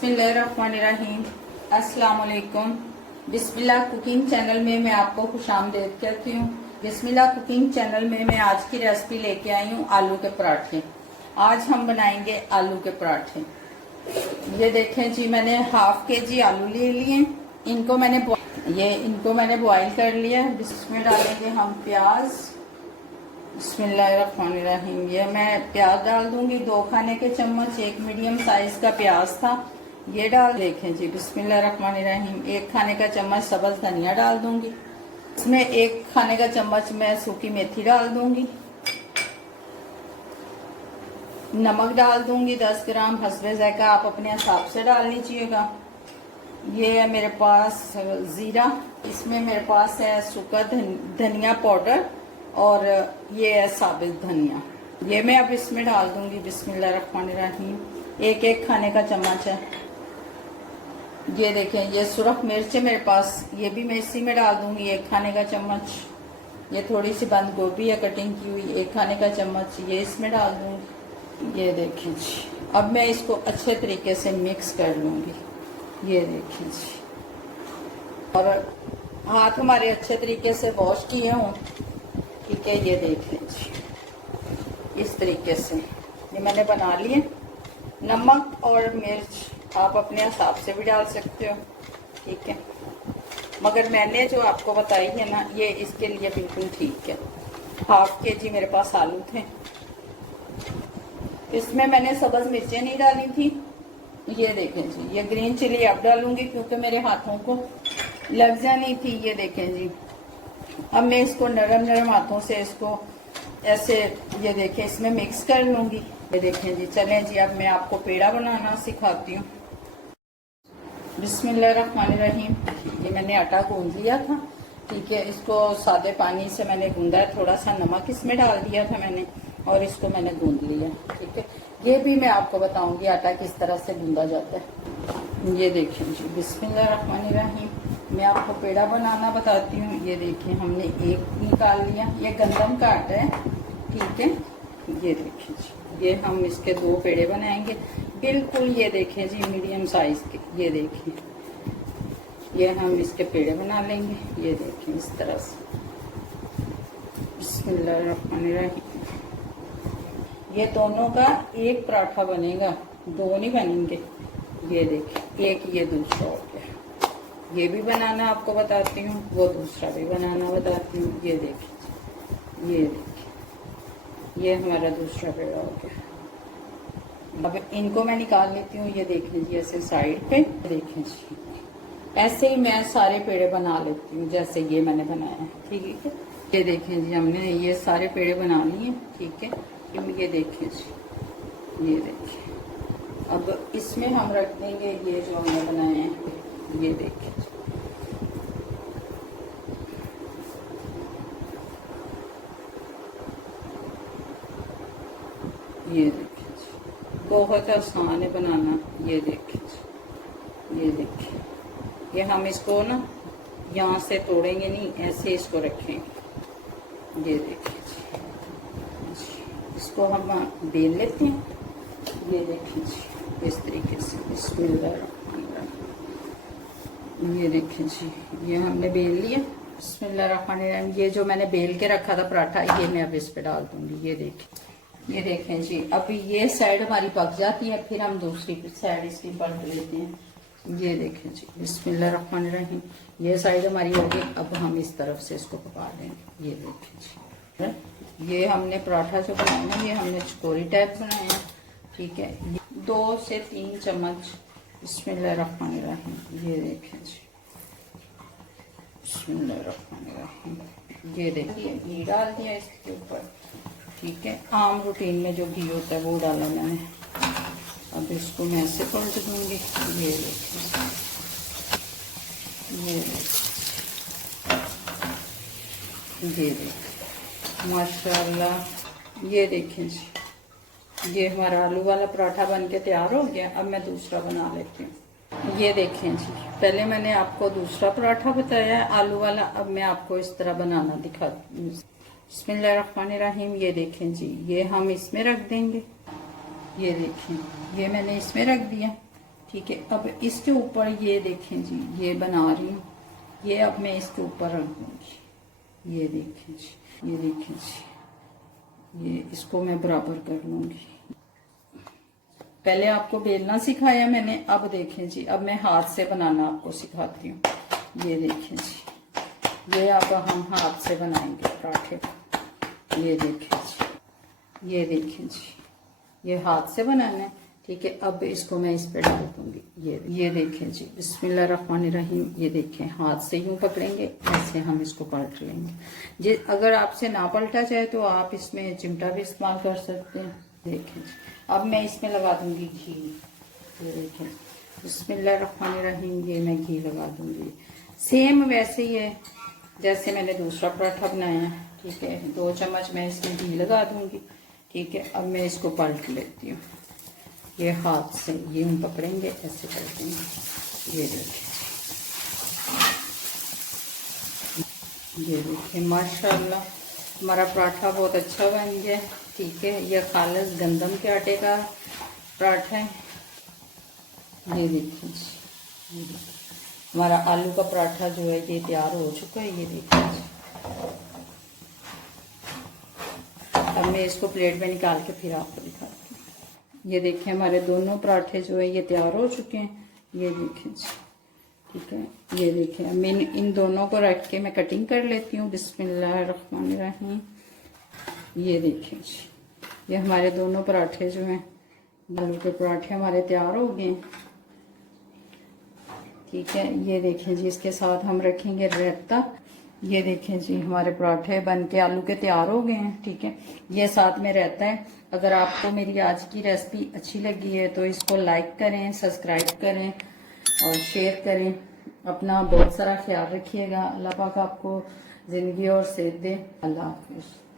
बिस्मिल्लाहिर्रहमानिर्रहीम। अस्सलाम वालेकुम। बिस्मिल्लाह कुकिंग चैनल में मैं आपको खुशामदीद कहती हूँ। बिस्मिल्लाह कुकिंग चैनल में मैं आज की रेसिपी लेके आई हूँ आलू के पराठे। आज हम बनाएंगे आलू के पराठे। ये देखें जी, मैंने हाफ केजी आलू ले लिए। इनको मैंने बॉईल कर लिया। इसमें डालेंगे हम प्याज। बिस्मिल्लाहिर्रहमानिर्रहीम। ये मैं प्याज डाल दूंगी 2 खाने के चम्मच। एक मीडियम साइज का प्याज था, ये डाल देखें जी। बिस्मिल्लाहिर्रहमानिर्रहीम। 1 खाने का चम्मच सब्ज धनिया डाल दूंगी। इसमें 1 खाने का चम्मच मैं सूखी मेथी डाल दूंगी। नमक डाल दूंगी 10 ग्राम, हस्बे ज़ायका आप अपने हिसाब से डाल लीजिएगा। ये है मेरे पास जीरा। इसमें मेरे पास है सूखा धनिया पाउडर और ये है साबित धनिया। ये मैं अब इसमें डाल दूंगी। बिस्मिल्लाहिर्रहमानिर्रहीम। 1 खाने का चम्मच है। ये देखें, ये सुरख मिर्च है मेरे पास, ये भी मैं इसी में डाल दूंगी 1 खाने का चम्मच। ये थोड़ी सी बंद गोभी है कटिंग की हुई, 1 खाने का चम्मच, ये इसमें डाल दूंगी। ये देखिए जी, अब मैं इसको अच्छे तरीके से मिक्स कर लूंगी। ये देखिए जी, और हाथ हमारे अच्छे तरीके से वॉश किए हों, ठीक है। ये देख लीजिए इस तरीके से ये मैंने बना लिए। नमक और मिर्च आप अपने हिसाब से भी डाल सकते हो, ठीक है, मगर मैंने जो आपको बताई है ना, ये इसके लिए बिल्कुल ठीक है। हाफ केजी मेरे पास आलू थे। इसमें मैंने सब्ज मिर्चें नहीं डाली थी। ये देखें जी, ये ग्रीन चिली अब डालूंगी क्योंकि मेरे हाथों को लग जानी थी। ये देखें जी, अब मैं इसको नरम नरम हाथों से इसको ऐसे, ये देखें, इसमें मिक्स कर लूंगी। ये देखें जी, चलें जी, अब मैं आपको पेड़ा बनाना सिखाती हूँ। बिस्मिल्लाहिर्रहमानिर्रहीम। ये मैंने आटा गूंद लिया था, ठीक है। इसको सादे पानी से मैंने गूंदा है, थोड़ा सा नमक इसमें डाल दिया था मैंने, और इसको मैंने गूंद लिया, ठीक है। ये भी मैं आपको बताऊंगी आटा किस तरह से गूंदा जाता है। ये देखें जी, बिस्मिल्लाहिर्रहमानिर्रहीम। मैं आपको पेड़ा बनाना बताती हूँ। ये देखिए, हमने 1 निकाल लिया। ये गंदम का आटा है, ठीक है। ये देखिए जी, ये हम इसके 2 पेड़े बनाएंगे बिल्कुल। ये देखें जी, मीडियम साइज के। ये देखिए, ये हम इसके पेड़े बना लेंगे। ये देखें इस तरह से। बिस्मिल्लाहिर्रहमानिर्रहीम। ये दोनों का 1 पराठा बनेगा, 2 नहीं बनेंगे। ये देखिए, एक ये दूसरा हो गया। ये भी बनाना आपको बताती हूँ, वो दूसरा भी बनाना बताती हूँ। ये देखिए, ये देखिए, ये हमारा दूसरा पेड़ा हो गया। अब इनको मैं निकाल लेती हूँ। ये देख लीजिए ऐसे साइड पे। देखें जी, ऐसे ही मैं सारे पेड़े बना लेती हूँ जैसे ये मैंने बनाया है, ठीक है। ये देखें जी, हमने ये सारे पेड़े बना लिए, ठीक है। ये देखें जी, ये देखिए, अब इसमें हम रख देंगे ये जो हमने बनाए हैं। ये देखिए, ये देखिए, बहुत आसान है बनाना। ये देखिए, ये देखिए, ये हम इसको ना यहाँ से तोड़ेंगे नहीं, ऐसे इसको रखेंगे। ये देखिए, इसको हम बेल लेते हैं। ये देखिए जी, इस तरीके से। बिस्मिल्लाह। ये देखिए जी, ये हमने बेल लिया। बिस्मिल्लाहिर्रहमानिर्रहीम। ये जो मैंने बेल के रखा था पराठा, ये मैं अब इस पे डाल दूंगी। ये देखिए, ये देखें जी, अभी ये साइड हमारी पक जाती है, फिर हम दूसरी साइड इसकी पलट लेते हैं। ये देखें जी, बिस्मिल्लाहिर्रहमानिर्रहीम। ये साइड हमारी हो गई। अब हम इस तरफ से इसको पका लेंगे। ये देखें जी, ये हमने पराठा जो बनाया, ये हमने चकोरी टाइप बनाया, ठीक है। 2 से 3 चम्मच बिस्मिल्लाहिर्रहमानिर्रहीम। ये देखें जी, बिस्मिल्लाहिर्रहमानिर्रहीम। ये देखिए, घी डाल दिया इसके ऊपर, ठीक है। आम रूटीन में जो घी होता है वो डाला मैंने। अब इसको मैं ऐसे पलट दूंगी। ये देखिए, ये देखिए, माशाल्लाह। ये देखें जी, ये हमारा आलू वाला पराठा बन के तैयार हो गया। अब मैं दूसरा बना लेती हूँ। ये देखें जी, पहले मैंने आपको दूसरा पराठा बताया है आलू वाला, अब मैं आपको इस तरह बनाना दिखाती हूँ। बिस्मिल्लाहिर्रहमानिर्रहीम। ये देखें जी, ये हम इसमें रख देंगे। ये देखें, ये मैंने इसमें रख दिया, ठीक है। अब इसके ऊपर ये देखें जी, ये बना रही हूँ, ये अब मैं इसके ऊपर रख दूंगी। ये देखें जी, ये देखें जी, ये इसको मैं बराबर कर लूंगी। पहले आपको बेलना सिखाया मैंने, अब देखें जी, अब मैं हाथ से बनाना आपको सिखाती हूँ। ये देखें जी, ये अब हम हाथ से बनाएंगे पराठे। ये देखें जी, ये देखें जी, ये हाथ से बनाना है, ठीक है। अब इसको मैं इस पे डाल दूंगी। ये देखें जी, बिस्मिल्लाहिर्रहमानिर्रहीम। ये देखें, हाथ से यूं पकड़ेंगे, ऐसे हम इसको पलट लेंगे। जे अगर आपसे ना पलटा जाए तो आप इसमें चिमटा भी इस्तेमाल कर सकते हैं। देखें जी, अब मैं इसमें लगा दूंगी घी। ये देखें, बिस्मिल्लाहिर्रहमानिर्रहीम, ये मैं घी लगा दूंगी। सेम वैसे ही है जैसे मैंने दूसरा पराठा बनाया है, ठीक है। 2 चम्मच मैं इसमें घी लगा दूंगी, ठीक है। अब मैं इसको पलट लेती हूँ। ये हाथ से ये हम पकड़ेंगे, ऐसे कर देंगे। ये देखिए, ये देखिए, माशाल्लाह हमारा पराठा बहुत अच्छा बन गया, ठीक है। यह खालिस गंदम के आटे का पराठा है। ये देखिए जी, ये देखिए, हमारा आलू का पराठा जो है ये तैयार हो चुका है। ये देखिए जी, अब मैं इसको प्लेट में निकाल के फिर आपको दिखाती हूँ। ये देखिए, हमारे दोनों पराठे जो है ये तैयार हो चुके हैं। ये देखिए जी, ठीक है। ये देखिए, मैं इन दोनों को रख के मैं कटिंग कर लेती हूँ। बिस्मिल्लाहिर्रहमानिर्रहीम। ये देखिए जी, ये हमारे दोनों पराठे जो हैं, आलू के पराठे हमारे तैयार हो गए, ठीक है। ये देखें जी, इसके साथ हम रखेंगे रायता। ये देखें जी, हमारे पराठे बन के आलू के तैयार हो गए हैं, ठीक है। ये साथ में रहता है। अगर आपको मेरी आज की रेसिपी अच्छी लगी है तो इसको लाइक करें, सब्सक्राइब करें और शेयर करें। अपना बहुत सारा ख्याल रखिएगा। अल्लाह पाक आपको ज़िंदगी और सेहत दे। अल्लाह हाफिज़।